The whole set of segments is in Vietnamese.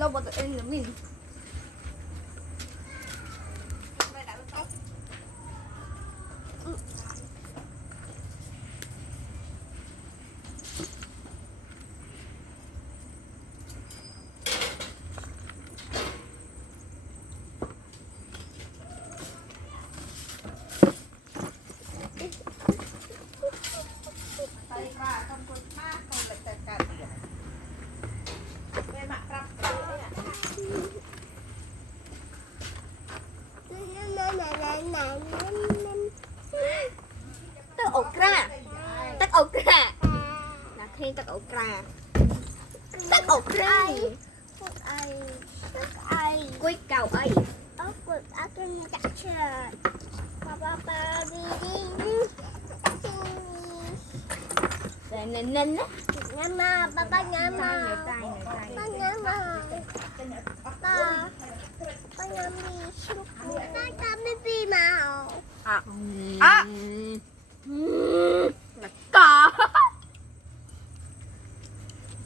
lâu bọn em là mình tắc ổ cà là khi tắc ổ cà tắc ổ cà quýt cầu ấy nên nên á Papa nhắm người tay Papa nhắm Papa nhắm đi Papa đi màu à là cò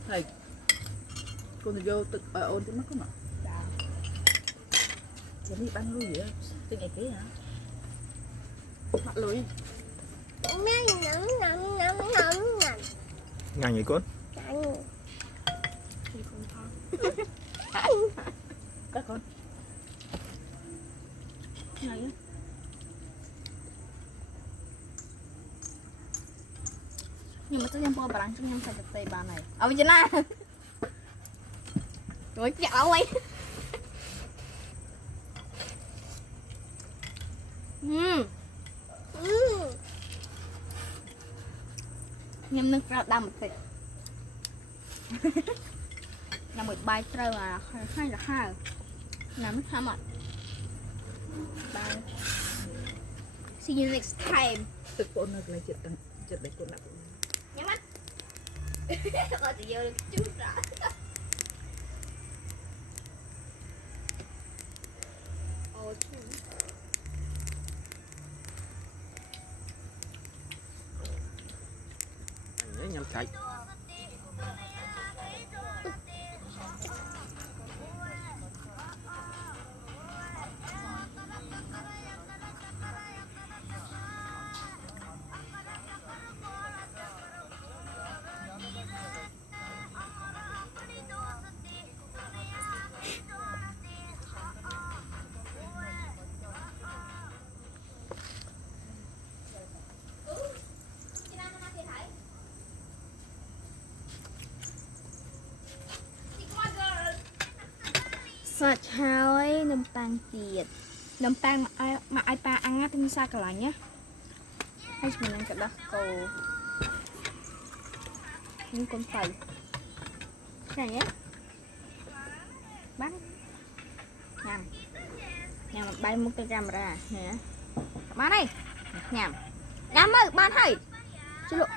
thầy con vô tự ôn cái mắt của nó giờ đi bán lui vậy từ ngày kia hả mặt lùi Ngay vậy con. các con này á nhưng mà tôi nhắm bò bà chúng nhắm sai thực tế bà này ở bên trên này rồi chặt áo ấy nhâm nước ra đâm một thịt là một bài trâu à hay là hai làm nước ham ạ bye see you next time tự con nó lại chật để con nặng nhắm mắt rồi thì giờ chút rồi Nhớ nhau chạy. sạch hơi nấm pan tiệt nấm pan mà ai pa ăn á tin sao cả lại nhá hay mình ăn cái đó cầu những con phầy này nhé bắn nhầm nhầm bay một cái camera nè bán đi nhầm nhầm ơi bán hay xin lỗi